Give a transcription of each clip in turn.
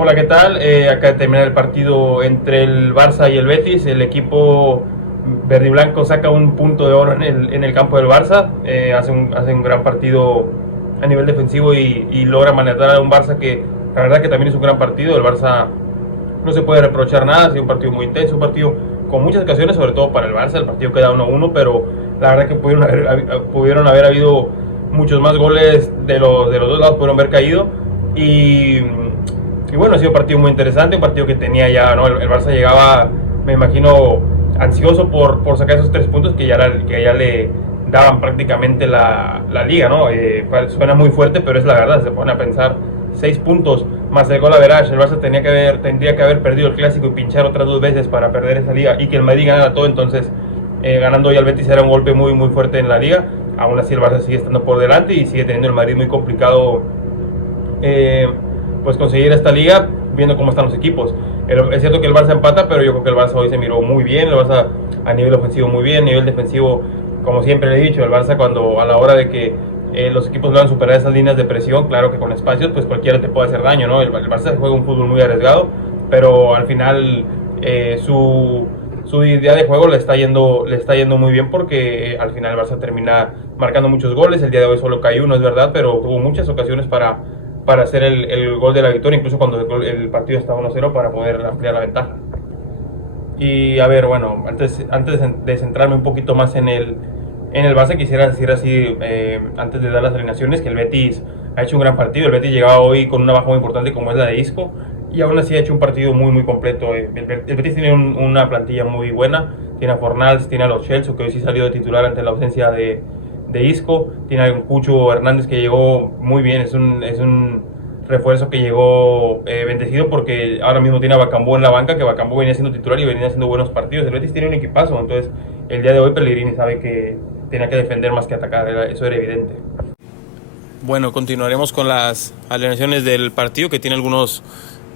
Hola, ¿qué tal? Acaba de terminar el partido entre el Barça y el Betis. El equipo verde y blanco saca un punto de oro en el campo del Barça. Hace un gran partido a nivel defensivo y logra manejar a un Barça que la verdad que también es un gran partido. El Barça no se puede reprochar nada, ha sido un partido muy intenso, un partido con muchas ocasiones, sobre todo para el Barça. El partido queda 1-1, pero la verdad que pudieron haber habido muchos más goles de los dos lados, pudieron haber caído. Y bueno, ha sido un partido muy interesante, un partido que tenía ya, ¿no? El Barça llegaba, me imagino, ansioso por sacar esos 3 puntos que ya le daban prácticamente la liga, ¿no? Suena muy fuerte, pero es la verdad, se ponen a pensar, 6 puntos más el gol average. El Barça tendría que haber perdido el clásico y pinchar otras 2 veces para perder esa liga y que el Madrid ganara todo. Entonces, ganando hoy al Betis era un golpe muy muy fuerte en la liga. Aún así el Barça sigue estando por delante y sigue teniendo el Madrid muy complicado pues conseguir esta liga, viendo cómo están los equipos. Es cierto que el Barça empata, pero yo creo que el Barça hoy se miró muy bien. El Barça a nivel ofensivo muy bien, a nivel defensivo, como siempre le he dicho, el Barça cuando a la hora de que los equipos logran superar esas líneas de presión, claro que con espacios, pues cualquiera te puede hacer daño, ¿no? El Barça juega un fútbol muy arriesgado, pero al final su idea de juego le está yendo muy bien, porque al final el Barça termina marcando muchos goles. El día de hoy solo cayó uno, es verdad, pero tuvo muchas ocasiones para hacer el gol de la victoria, incluso cuando el partido estaba 1-0, para poder ampliar la ventaja. Y a ver, bueno, antes de centrarme un poquito más en el Barça, quisiera decir así, antes de dar las alineaciones, que el Betis ha hecho un gran partido. El Betis llegaba hoy con una baja muy importante como es la de Isco, y aún así ha hecho un partido muy muy completo. El Betis tiene una plantilla muy buena, tiene a Fornals, tiene a Lo Celso, que hoy sí salió de titular ante la ausencia de Isco, tiene a un Cucho Hernández que llegó muy bien, es un refuerzo que llegó bendecido, porque ahora mismo tiene a Bakambu en la banca, que Bakambu venía siendo titular y venía haciendo buenos partidos. El Betis tiene un equipazo, entonces el día de hoy Pellegrini sabe que tenía que defender más que atacar, eso era evidente. Bueno, continuaremos con las alineaciones del partido, que tiene algunos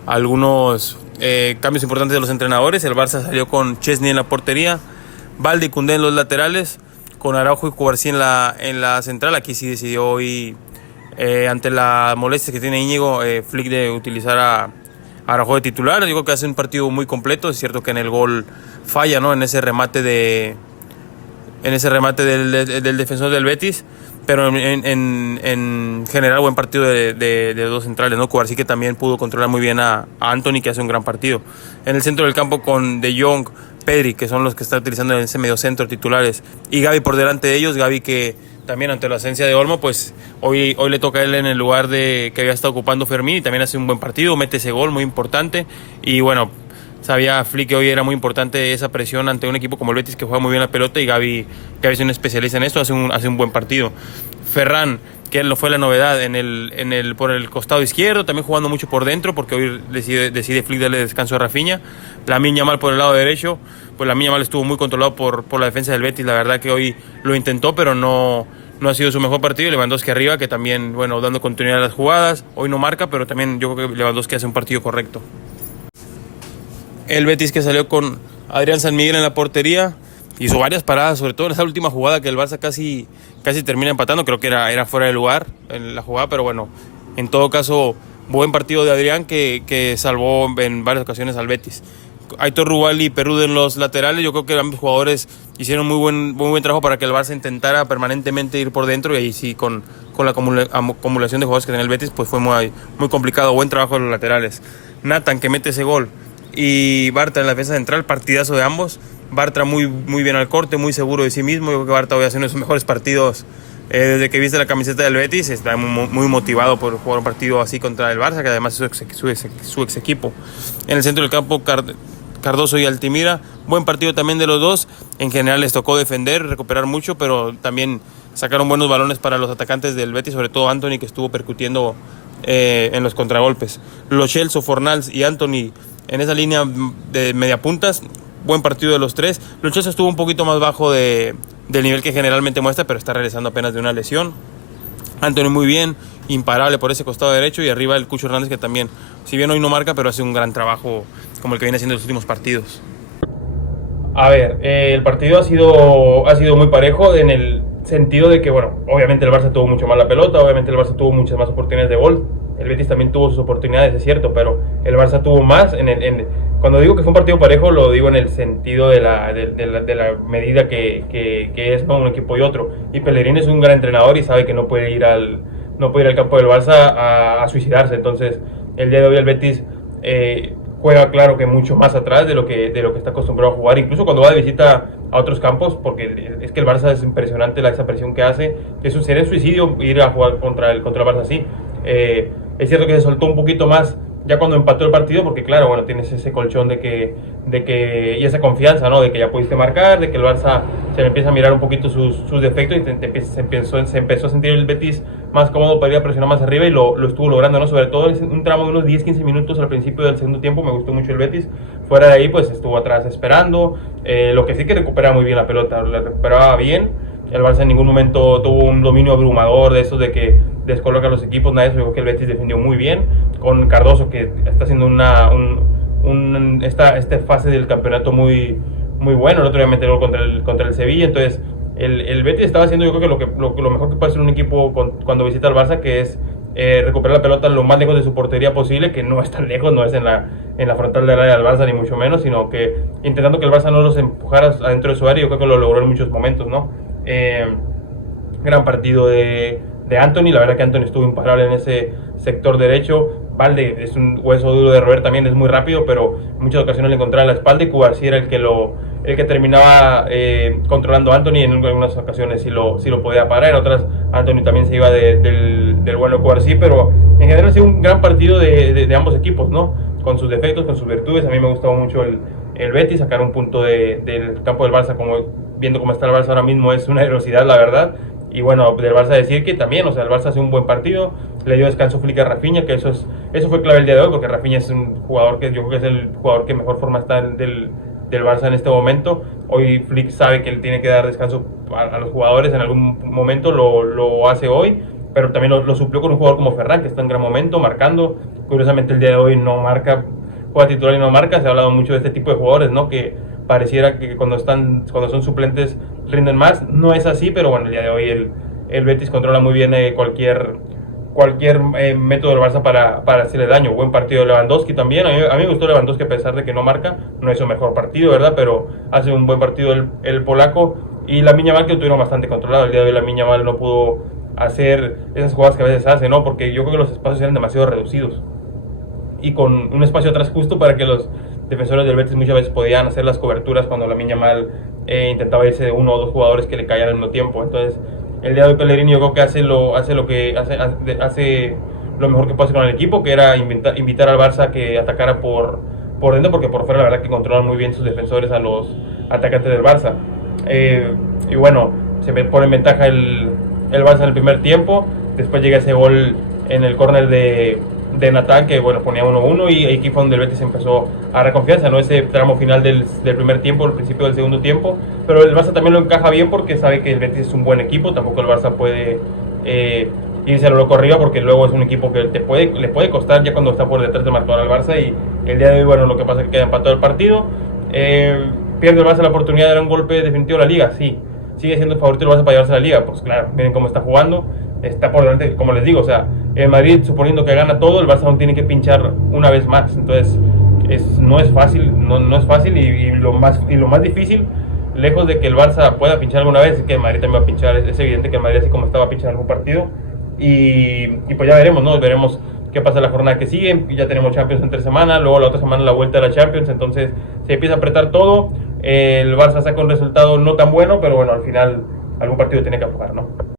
cambios importantes de los entrenadores. El Barça salió con Chesney en la portería, Balde y Koundé en los laterales, con Araujo y Cubarsí en la central. Aquí sí decidió hoy, ante la molestia que tiene Íñigo, Flick, de utilizar a Araujo de titular. Digo que hace un partido muy completo. Es cierto que en el gol falla, ¿no? En ese remate del defensor del Betis, pero en general buen partido de dos centrales, ¿no? Cubarsí, que también pudo controlar muy bien a Antony, que hace un gran partido. En el centro del campo con De Jong, Pedri, que son los que está utilizando en ese mediocentro titulares, y Gavi por delante de ellos. Gavi, que también ante la ausencia de Olmo, pues hoy le toca a él en el lugar que había estado ocupando Fermín, y también hace un buen partido, mete ese gol muy importante. Y bueno, sabía Flick que hoy era muy importante esa presión ante un equipo como el Betis, que juega muy bien la pelota, y Gavi es un especialista en esto, hace un buen partido. Ferran, que fue la novedad por el costado izquierdo, también jugando mucho por dentro, porque hoy decide Flick darle descanso a Rafinha. Lamine Yamal por el lado derecho, pues Lamine Yamal estuvo muy controlado por la defensa del Betis. La verdad que hoy lo intentó, pero no ha sido su mejor partido. Lewandowski arriba, que también, bueno, dando continuidad a las jugadas. Hoy no marca, pero también yo creo que Lewandowski hace un partido correcto. El Betis, que salió con Adrián San Miguel en la portería, hizo varias paradas, sobre todo en esa última jugada que el Barça casi termina empatando. Creo que era fuera de lugar en la jugada, pero bueno, en todo caso, buen partido de Adrián, que salvó en varias ocasiones al Betis. Aitor Rubal y Perú en los laterales. Yo creo que ambos jugadores hicieron muy buen trabajo para que el Barça intentara permanentemente ir por dentro, y ahí sí, con la acumulación de jugadores que tenía el Betis, pues fue muy complicado. Buen trabajo de los laterales. Nathan, que mete ese gol, y Bartra en la defensa central, partidazo de ambos. Bartra muy bien al corte, muy seguro de sí mismo. Yo creo que Bartra hoy hace uno de sus mejores partidos desde que viste la camiseta del Betis. Está muy motivado por jugar un partido así contra el Barça, que además es su ex equipo. En el centro del campo, Cardoso y Altimira, buen partido también de los dos. En general les tocó defender, recuperar mucho, pero también sacaron buenos balones para los atacantes del Betis, sobre todo Antony, que estuvo percutiendo en los contragolpes. Lo Celso, Fornals y Antony en esa línea de mediapuntas, buen partido de los tres. Lo Celso estuvo un poquito más bajo del nivel que generalmente muestra, pero está regresando apenas de una lesión. Antony muy bien, imparable por ese costado derecho, y arriba el Cucho Hernández, que también, si bien hoy no marca, pero hace un gran trabajo como el que viene haciendo en los últimos partidos. A ver, el partido ha sido muy parejo, en el sentido de que, bueno, obviamente el Barça tuvo mucho más la pelota, obviamente el Barça tuvo muchas más oportunidades de gol. el Betis también tuvo sus oportunidades, es cierto, pero el Barça tuvo más. Cuando digo que fue un partido parejo, lo digo en el sentido de la medida que es, ¿no?, un equipo y otro. Y Pellegrini es un gran entrenador y sabe que no puede ir al campo del Barça a suicidarse. Entonces, el día de hoy el Betis juega, claro, que mucho más atrás de lo que está acostumbrado a jugar, incluso cuando va de visita a otros campos, porque es que el Barça es impresionante esa presión que hace, que sería un suicidio ir a jugar contra el Barça así. Es cierto que se soltó un poquito más ya cuando empató el partido, porque claro, bueno, tienes ese colchón de que y esa confianza, ¿no?, de que ya pudiste marcar, de que el Barça se le empieza a mirar un poquito sus defectos y se empezó a sentir el Betis más cómodo para ir a presionar más arriba, y lo estuvo logrando, ¿no? Sobre todo en un tramo de unos 10-15 minutos al principio del segundo tiempo me gustó mucho el Betis. Fuera de ahí, pues estuvo atrás esperando, lo que sí que recuperaba muy bien la pelota, la recuperaba bien. El Barça en ningún momento tuvo un dominio abrumador de esos de que descoloca a los equipos, nada de eso. Yo creo que el Betis defendió muy bien, con Cardoso, que está haciendo esta fase del campeonato muy, muy bueno. El otro día metió contra el Sevilla. Entonces el Betis estaba haciendo, yo creo que lo mejor que puede hacer un equipo cuando visita al Barça, que es recuperar la pelota lo más lejos de su portería posible, que no es tan lejos, no es en la frontal del área del Barça ni mucho menos, sino que intentando que el Barça no los empujara adentro de su área. Yo creo que lo logró en muchos momentos, ¿no? Gran partido de Antony. La verdad que Antony estuvo imparable en ese sector derecho. Balde es un hueso duro de roer, también es muy rápido, pero en muchas ocasiones le encontraba la espalda, y Cubarsí era el que terminaba controlando a Antony. En algunas ocasiones sí lo podía parar, en otras Antony también se iba del bueno Cubarsí, pero en general ha sido un gran partido de ambos equipos, ¿no?, con sus defectos, con sus virtudes. A mí me gustaba mucho el Betis. Sacar un punto del campo del Barça, viendo cómo está el Barça ahora mismo, es una heroicidad, la verdad. Y bueno, del Barça decir que también, o sea, el Barça hace un buen partido, le dio descanso Flick a Rafinha, que eso fue clave el día de hoy, porque Rafinha es un jugador que yo creo que es el jugador que mejor forma está del Barça en este momento. Hoy Flick sabe que él tiene que dar descanso a los jugadores en algún momento, lo hace hoy, pero también lo suplió con un jugador como Ferran, que está en gran momento, marcando. Curiosamente el día de hoy no marca, juega titular y no marca. Se ha hablado mucho de este tipo de jugadores, ¿no?, que pareciera que cuando son suplentes rinden más. No es así, pero bueno, el día de hoy el Betis controla muy bien cualquier método del Barça para hacerle daño. Buen partido de Lewandowski también. A mí me gustó Lewandowski, a pesar de que no marca, no es su mejor partido, ¿verdad?, pero hace un buen partido el polaco. Y Lamine Yamal, que lo tuvieron bastante controlado. El día de hoy Lamine Yamal no pudo hacer esas jugadas que a veces hace, ¿no?, porque yo creo que los espacios eran demasiado reducidos, y con un espacio atrás justo para que los defensores del Betis muchas veces podían hacer las coberturas cuando Lamine Yamal intentaba irse de uno o dos jugadores que le caían al mismo tiempo. Entonces el día de hoy Pellegrini yo creo que hace lo mejor que puede hacer con el equipo, que era invitar al Barça a que atacara por dentro, porque por fuera la verdad que controlan muy bien sus defensores a los atacantes del Barça. Y bueno, se pone en ventaja el Barça en el primer tiempo. Después llega ese gol en el córner de Natán, que bueno, ponía 1-1, y aquí fue donde el Betis empezó a agarrar confianza, ¿no?, ese tramo final del primer tiempo, el principio del segundo tiempo. Pero el Barça también lo encaja bien, porque sabe que el Betis es un buen equipo. Tampoco el Barça puede irse a lo loco arriba, porque luego es un equipo que le puede costar ya cuando está por detrás de marcador al Barça. Y el día de hoy, bueno, lo que pasa es que queda empatado el partido. Pierde el Barça la oportunidad de dar un golpe definitivo a la Liga, sí. Sigue siendo el favorito el Barça para llevarse a la Liga, pues claro, miren cómo está jugando. Está por delante, como les digo, o sea, el Madrid, suponiendo que gana todo, el Barça aún tiene que pinchar una vez más. Entonces no es fácil, no es fácil, y lo más difícil, lejos de que el Barça pueda pinchar alguna vez, es que el Madrid también va a pinchar. Es evidente que el Madrid, así como estaba, pinchando algún partido, y pues ya veremos, ¿no? Veremos qué pasa la jornada que sigue. Ya tenemos Champions entre semana, luego la otra semana la vuelta de la Champions, entonces se empieza a apretar todo. El Barça saca un resultado no tan bueno, pero bueno, al final algún partido tiene que aflojar, ¿no?